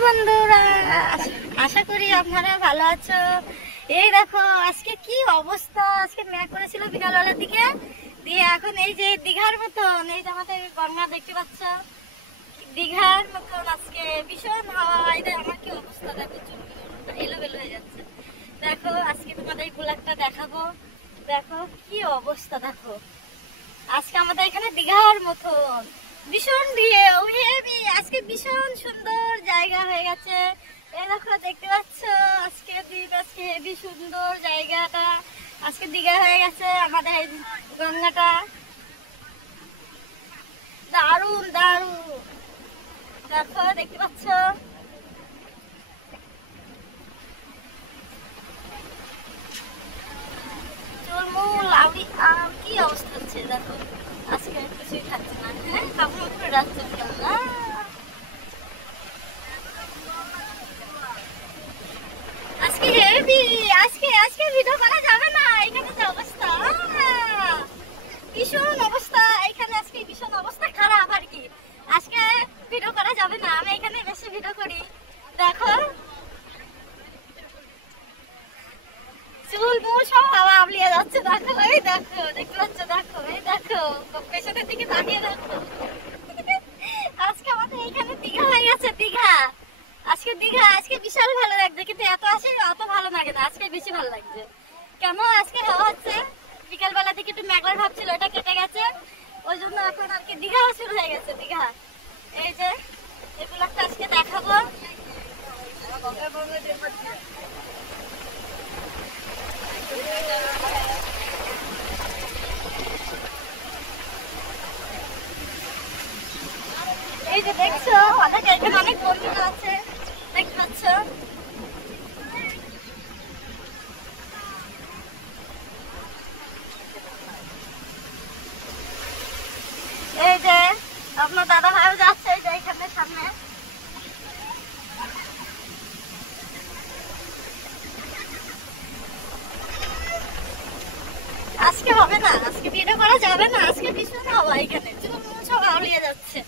বন্ধুরা, আশা করি আপনারা ভালো আছো। এই দেখো আজকে কি অবস্থা, আজকে মেঘ করেছিল বিকালবেলার দিকে, দিয়ে এখন এই যে দীঘার মতন, এই যে আমাদের গঙ্গা দেখতে পাচ্ছ, দীঘার মতন আজকে ভীষণ হাওয়া। আমার কি অবস্থা দেখো, চুলগুলো এলোমেলো হয়ে যাচ্ছে। দেখো আজকে তোমাদের এই ব্লগটা দেখাবো, দেখো কি অবস্থা। দেখো আজকে আমাদের এখানে দীঘার মতন ভীষণ ঢেউ, আজকে ভীষণ সুন্দর জায়গা হয়ে গেছে। এই দেখো দেখতে পাচ্ছ, আজকে হেবি সুন্দর জায়গাটা, আজকে দীঘা হয়ে গেছে আমাদের এই গঙ্গাটা, দারুণ দারুণ। দেখো দেখতে পাচ্ছ, চুলমুল আউরি কি অবস্থা হচ্ছে। দেখো আজকে কিছুই খাচ্ছে না, হ্যাঁ কাপড় উপরে রাখছে না। আজকে হেভি, আজকে ভিডিও করা যাবে না। এখানে যে অবস্থা, ভীষণ অবস্থা এখানে, আজকে ভীষণ অবস্থা খারাপ আর কি। আজকে ভিডিও করা যাবে না, আমি এখানে বেশি ভিডিও করি। দেখো চুল মুল সব হাওয়া আবলিয়ে যাচ্ছে। দেখো এই দেখো দেখতে পাচ্ছ, দেখো এই দেখো পেছনের দিকে তাকিয়ে দেখো। আজকে আমাদের এইখানে দীঘা হয়ে গেছে, দীঘা আজকে বিশাল ভালো লাগছে, কিন্তু এত আসে অত ভালো লাগে না, আজকে বেশি ভালো লাগছে। কেন আজকে হাওয়া হচ্ছে, বিকাল বেলা থেকে একটু মেঘলা ভাব ছিল, ওটা কেটে গেছে, ওই জন্য এখন আর কি দীঘা শুরু হয়ে গেছে। দীঘা এই যে এগুলো আজকে দেখাবো। এই যে দেখছো অনেক, এখানে অনেক বন্ধুরা আছে দেখতে পাচ্ছ। এই যে আপনার দাদা ভাইও যাচ্ছে, এই যে এখানে সামনে। আজকে হবে না, আজকে ভিডিও করা যাবে না, আজকে ভীষণ হাওয়া, এখানে চুল সব আউলিয়ে যাচ্ছে।